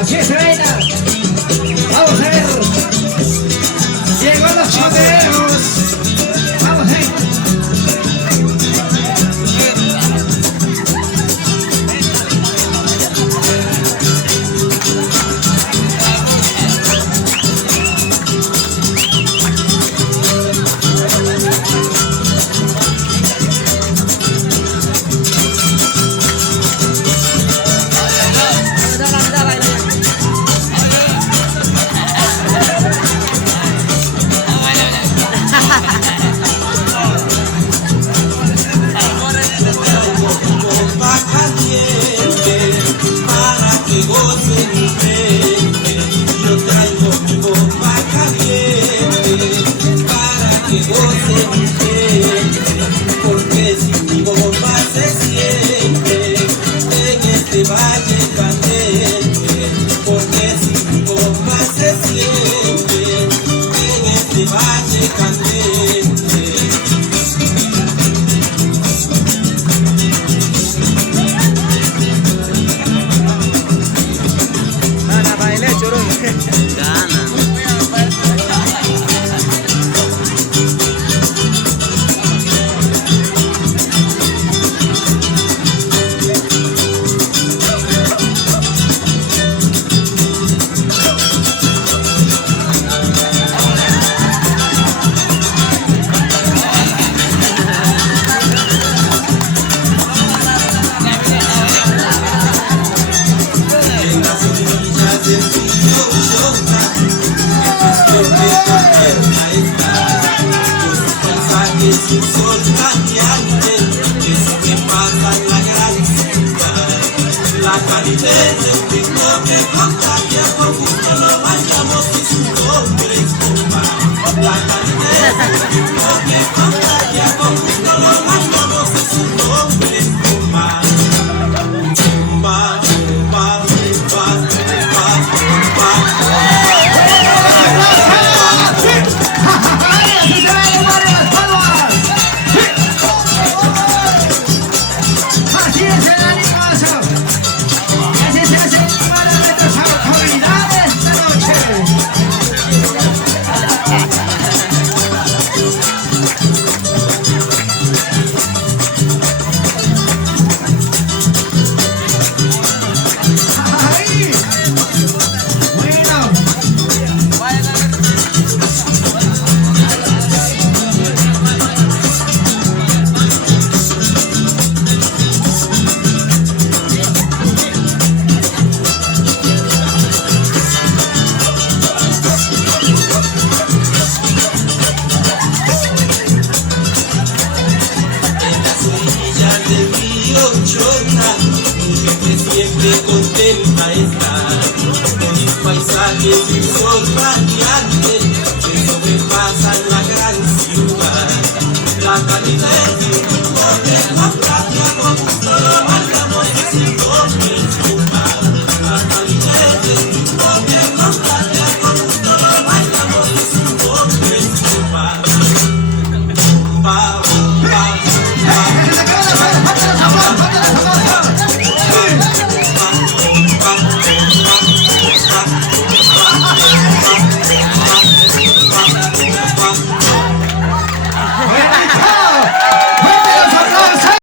Así es, reina. Vamos a ver. Llegó los choteros. Vamos a ver. Porque si mi bomba se siente en este valle candente, porque si mi bomba se siente en este valle candente. Gana, baile, chorón. Gana. Sin sol radiante, eso me pasa en la gran ciudad. La calidez de un ritmo que contagia, con gusto lo bailamos y su nombre es bomba. La calidez de un ritmo que contagia, con gusto lo bailamos y su nombre es bomba. Bomba, bomba, bomba, bomba, Así es el animazo. Y así se hace para nuestras autoridades esta noche. ¡Ay! Bueno. Siempre contenta está, con sus paisajes y un sol radiante, que sobrepasan la gran ciudad. La calidad de un ritmo que contagia, con gusto lo